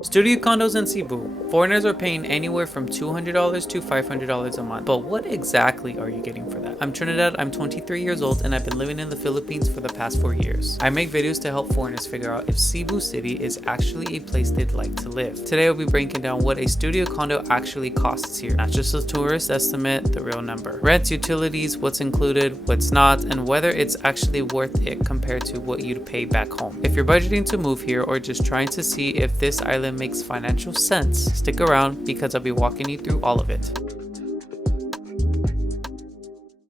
Studio condos in Cebu. Foreigners are paying anywhere from $200 to $500 a month. But what exactly are you getting for that? I'm Trinidad, I'm 23 years old, and I've been living in the Philippines for the past 4 years. I make videos to help foreigners figure out if Cebu City is actually a place they'd like to live. Today I'll be breaking down what a studio condo actually costs here. Not just a tourist estimate, the real number. Rent, utilities, what's included, what's not, and whether it's actually worth it compared to what you'd pay back home. If you're budgeting to move here or just trying to see if this island makes financial sense, stick around because I'll be walking you through all of it.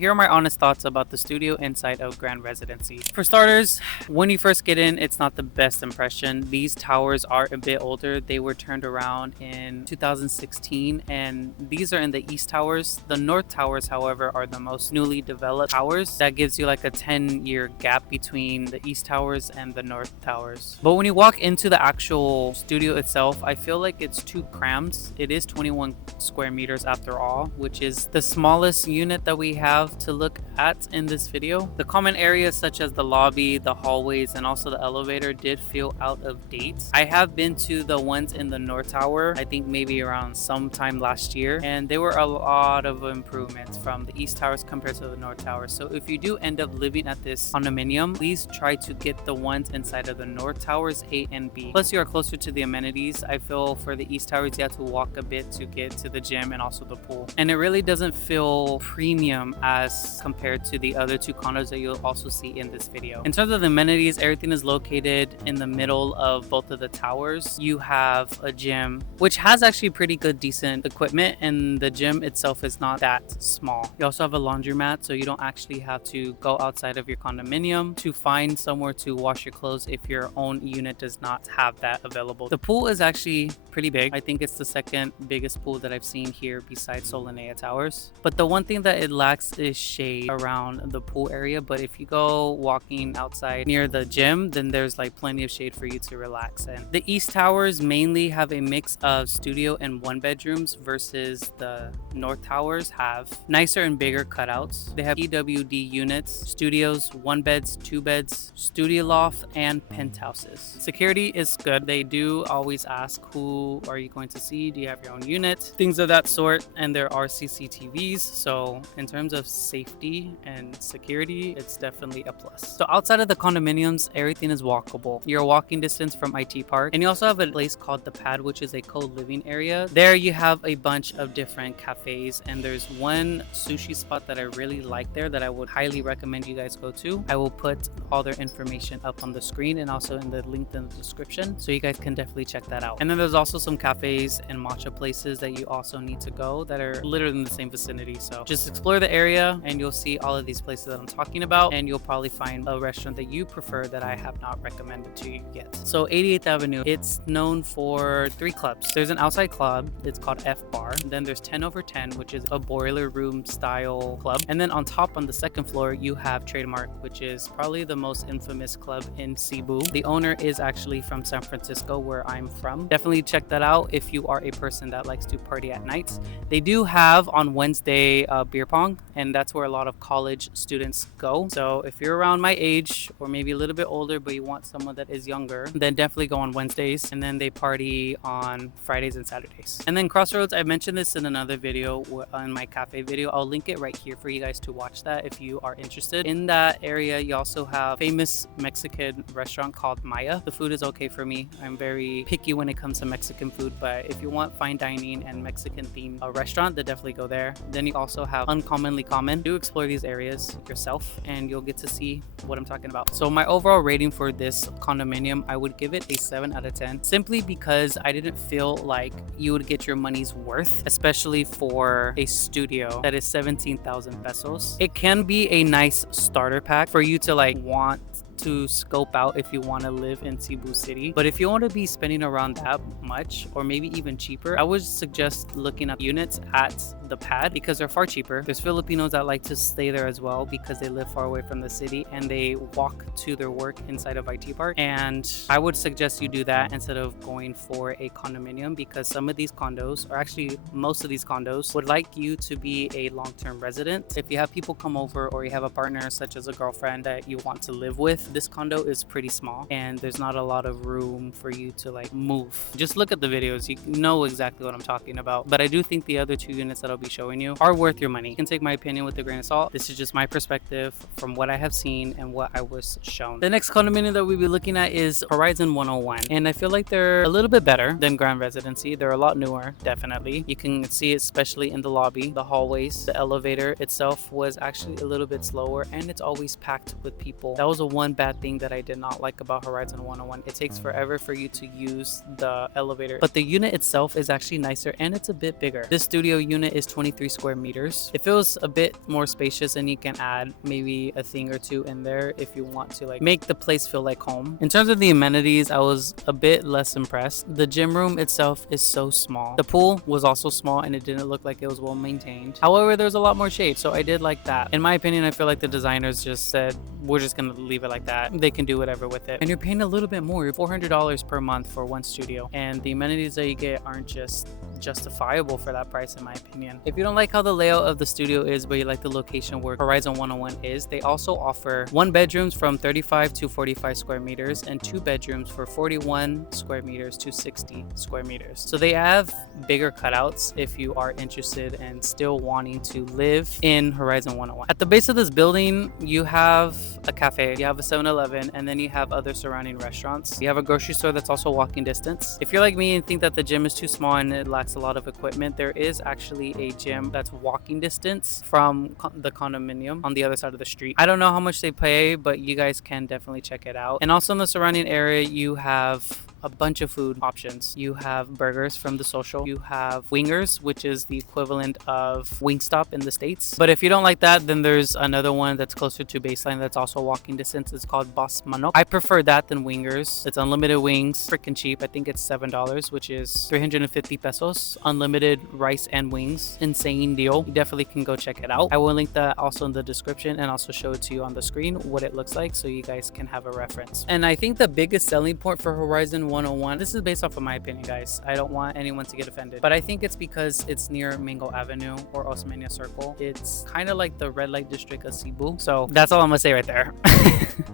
Here are my honest thoughts about the studio inside of Grand Residency. For starters, when you first get in, it's not the best impression. These towers are a bit older. They were turned around in 2016, and these are in the East Towers. The North Towers, however, are the most newly developed towers. That gives you like a 10-year gap between the East Towers and the North Towers. But when you walk into the actual studio itself, I feel like it's too crammed. It is 21 square meters after all, which is the smallest unit that we have to look at in this video. The common areas such as the lobby, the hallways, and also the elevator did feel out of date. I have been to the ones in the North Tower, I think maybe around sometime last year, and there were a lot of improvements from the East Towers compared to the North Tower. So if you do end up living at this condominium, please try to get the ones inside of the North Towers A and B. Plus you are closer to the amenities. I feel for the East Towers you have to walk a bit to get to the gym and also the pool. And it really doesn't feel premium as compared to the other two condos that you'll also see in this video. In terms of the amenities, everything is located in the middle of both of the towers. You have a gym, which has actually pretty good, decent equipment, and the gym itself is not that small. You also have a laundromat, so you don't actually have to go outside of your condominium to find somewhere to wash your clothes if your own unit does not have that available. The pool is actually pretty big. I think it's the second biggest pool that I've seen here besides Solana Towers. But the one thing that it lacks is shade around the pool area. But if you go walking outside near the gym, then there's like plenty of shade for you to relax in. The East Towers mainly have a mix of studio and one bedrooms versus the North Towers have nicer and bigger cutouts. They have EWD units, studios, one beds, two beds, studio loft, and penthouses. Security is good. They do always ask, who are you going to see? Do you have your own unit? Things of that sort. And there are CCTVs. So in terms of safety and security, it's definitely a plus. So outside of the condominiums, everything is walkable. You're walking distance from IT Park, and you also have a place called The Pad, which is a co-living area. There you have a bunch of different cafes, and there's one sushi spot that I really like there that I would highly recommend you guys go to. I will put all their information up on the screen and also in the link in the description, so you guys can definitely check that out. And then there's also some cafes and matcha places that you also need to go that are literally in the same vicinity. So just explore the area and you'll see all of these places that I'm talking about, and you'll probably find a restaurant that you prefer that I have not recommended to you yet. So 88th Avenue, it's known for 3 clubs. There's an outside club, it's called F Bar. Then there's 10 over 10, which is a boiler room style club. And then on top, on the second floor, you have Trademark, which is probably the most infamous club in Cebu. The owner is actually from San Francisco, where I'm from. Definitely check that out if you are a person that likes to party at night. They do have on Wednesday beer pong, and that's where a lot of college students go. So if you're around my age or maybe a little bit older but you want someone that is younger, then definitely go on Wednesdays, and then they party on Fridays and Saturdays. And then Crossroads, I mentioned this in another video, on my cafe video. I'll link it right here for you guys to watch that if you are interested. In that area you also have a famous Mexican restaurant called Maya. The food is okay for me. I'm very picky when it comes to Mexican food, but if you want fine dining and Mexican themed restaurant, then definitely go there. Then you also have Uncommonly Common. Do explore these areas yourself and you'll get to see what I'm talking about. So my overall rating for this condominium, I would give it a 7 out of 10, simply because I didn't feel like you would get your money's worth, especially for a studio that is 17,000 pesos. It can be a nice starter pack for you to like want to scope out if you want to live in Cebu City. But if you want to be spending around that much or maybe even cheaper, I would suggest looking up units at the pad because they're far cheaper. There's Filipinos that like to stay there as well because they live far away from the city and they walk to their work inside of IT Park. And I would suggest you do that instead of going for a condominium, because some of these condos, or actually most of these condos, would like you to be a long-term resident. If you have people come over or you have a partner such as a girlfriend that you want to live with, this condo is pretty small and there's not a lot of room for you to like move. Just look at the videos, you know exactly what I'm talking about. But I do think the other two units that I'll be showing you are worth your money. You can take my opinion with a grain of salt. This is just my perspective from what I have seen and what I was shown. The next condominium that we'll be looking at is Horizon 101, and I feel like they're a little bit better than Grand Residency. They're a lot newer, definitely. You can see it especially in the lobby, the hallways. The elevator itself was actually a little bit slower and it's always packed with people. That was the one bad thing that I did not like about Horizon 101. It takes forever for you to use the elevator, but the unit itself is actually nicer and it's a bit bigger. This studio unit is 23 square meters. It feels a bit more spacious and you can add maybe a thing or two in there if you want to like make the place feel like home. In terms of the amenities, I was a bit less impressed. The gym room itself is so small. The pool was also small and it didn't look like it was well maintained. However, there's a lot more shade, so I did like that. In my opinion, I feel like the designers just said, we're just gonna leave it like that. They can do whatever with it. And you're paying a little bit more, $400 per month for one studio. And the amenities that you get aren't just justifiable for that price, in my opinion. If you don't like how the layout of the studio is, but you like the location where Horizon 101 is, they also offer 1 bedrooms from 35 to 45 square meters and 2 bedrooms for 41 square meters to 60 square meters. So they have bigger cutouts if you are interested in still wanting to live in Horizon 101. At the base of this building, you have a cafe, you have a 7-Eleven, and then you have other surrounding restaurants. You have a grocery store that's also walking distance. If you're like me and think that the gym is too small and it lacks a lot of equipment, there is actually a gym that's walking distance from the condominium on the other side of the street. I don't know how much they pay, but you guys can definitely check it out. And also in the surrounding area, you have a bunch of food options. You have burgers from The Social. You have Wingers, which is the equivalent of Wingstop in the States. But if you don't like that, then there's another one that's closer to Baseline that's also walking distance. It's called Boss Manok. I prefer that than Wingers. It's unlimited wings, freaking cheap. I think it's $7, which is 350 pesos. Unlimited rice and wings. Insane deal. You definitely can go check it out. I will link that also in the description and also show it to you on the screen what it looks like so you guys can have a reference. And I think the biggest selling point for Horizon 101, this is based off of my opinion, guys, I don't want anyone to get offended, but I think it's because it's near Mingo Avenue or Osmeña Circle. It's kind of like the red light district of Cebu, so that's all I'm gonna say right there.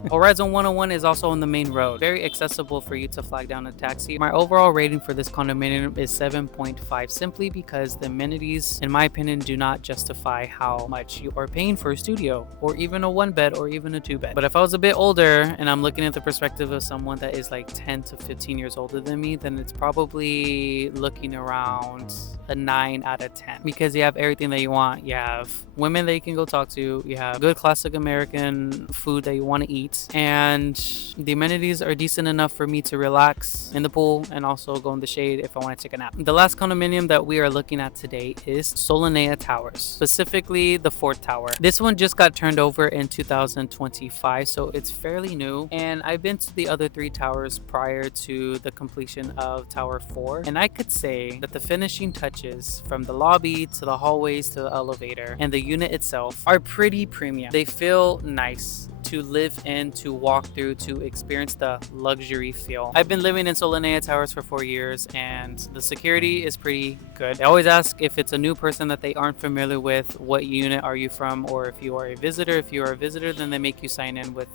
Horizon 101 is also on the main road, very accessible for you to flag down a taxi. My overall rating for this condominium is 7.5, simply because the amenities, in my opinion, do not justify how much you are paying for a studio or even a 1-bed or even a 2-bed. But if I was a bit older and I'm looking at the perspective of someone that is like 10 to 15 years older than me, then it's probably looking around a 9 out of 10, because you have everything that you want. You have women that you can go talk to, you have good classic American food that you want to eat, and the amenities are decent enough for me to relax in the pool and also go in the shade if I want to take a nap. The last condominium that we are looking at today is Solana Towers, specifically the 4th tower. This one just got turned over in 2025, so it's fairly new, and I've been to the other 3 towers prior to the completion of Tower 4, and I could say that the finishing touches from the lobby to the hallways to the elevator and the unit itself are pretty premium. They feel nice to live in, to walk through, to experience the luxury feel. I've been living in Solana Towers for 4 years and the security is pretty good. They always ask if it's a new person that they aren't familiar with, what unit are you from, or if you are a visitor. If you are a visitor, then they make you sign in with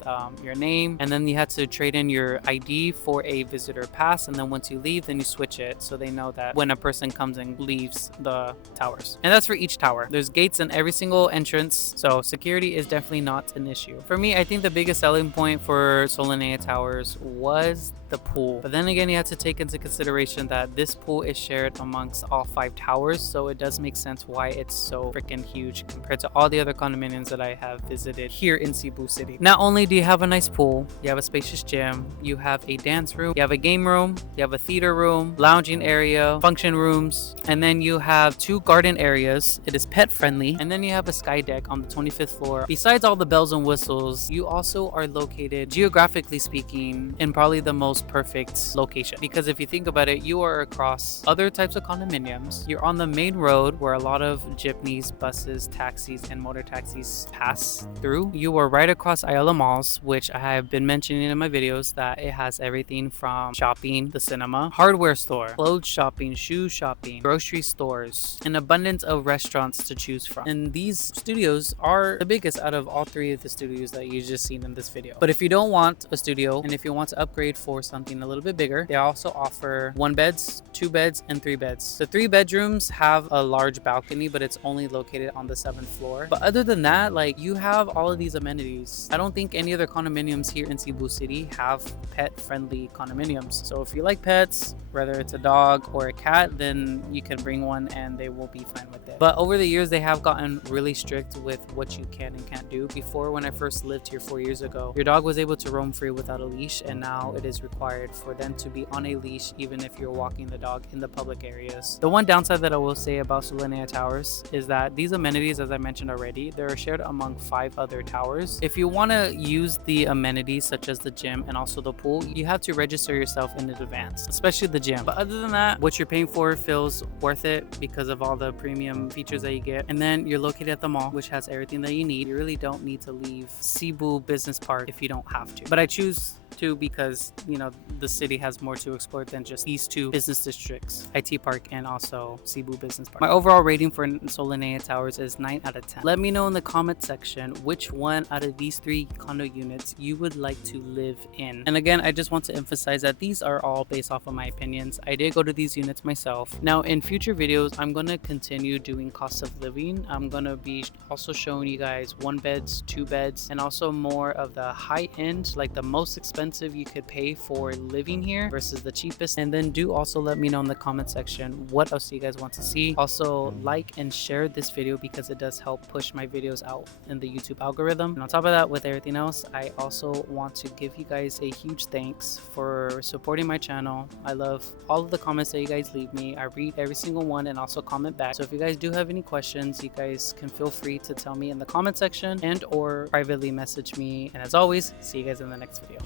your name, and then you have to trade in your ID for a visitor pass, and then once you leave, then you switch it so they know that when a person comes and leaves the towers. And that's for each tower. There's gates in every single entrance, so security is definitely not an issue. For me, I think the biggest selling point for Solana Towers was the pool. But then again, you have to take into consideration that this pool is shared amongst all 5 towers, so it does make sense why it's so freaking huge compared to all the other condominiums that I have visited here in Cebu City. Not only do you have a nice pool, you have a spacious gym, you have a dance room, you have a game room, you have a theater room, lounging area, function rooms, and then you have 2 garden areas. It is pet friendly, and then you have a sky deck on the 25th floor. Besides all the bells and whistles, you also are located, geographically speaking, in probably the most most perfect location. Because if you think about it, you are across other types of condominiums. You're on the main road where a lot of jeepneys, buses, taxis, and motor taxis pass through. You are right across Ayala Malls, which I have been mentioning in my videos that it has everything from shopping, the cinema, hardware store, clothes shopping, shoe shopping, grocery stores, an abundance of restaurants to choose from. And these studios are the biggest out of all three of the studios that you just seen in this video. But if you don't want a studio and if you want to upgrade for something a little bit bigger, they also offer 1 beds, 2 beds, and 3 beds. The 3 bedrooms have a large balcony, but it's only located on the 7th floor. But other than that, like, you have all of these amenities. I don't think any other condominiums here in Cebu City have pet-friendly condominiums. So if you like pets, whether it's a dog or a cat, then you can bring one and they will be fine with it. But over the years, they have gotten really strict with what you can and can't do. Before, when I first lived here 4 years ago, your dog was able to roam free without a leash, and now it is required for them to be on a leash even if you're walking the dog in the public areas. The one downside that I will say about Solana Towers is that these amenities, as I mentioned already, they're shared among 5 other towers. If you want to use the amenities such as the gym and also the pool, you have to register yourself in advance, especially the gym. But other than that, what you're paying for feels worth it because of all the premium features that you get. And then you're located at the mall, which has everything that you need. You really don't need to leave Cebu Business Park if you don't have to. But I choose to because, you know, the city has more to explore than just these 2 business districts, IT Park and also Cebu Business Park. My overall rating for Solana Towers is 9 out of 10. Let me know in the comment section which one out of these 3 condo units you would like to live in. And again, I just want to emphasize that these are all based off of my opinions. I did go to these units myself. Now, in future videos, I'm going to continue doing cost of living. I'm going to be also showing you guys 1 beds, 2 beds, and also more of the high end, like the most expensive you could pay for living here versus the cheapest. And then do also let me know in the comment section what else you guys want to see. Also, like and share this video because it does help push my videos out in the YouTube algorithm. And on top of that, with everything else, I also want to give you guys a huge thanks for supporting my channel. I love all of the comments that you guys leave me. I read every single one and also comment back. So if you guys do have any questions, you guys can feel free to tell me in the comment section and or privately message me. And as always, see you guys in the next video.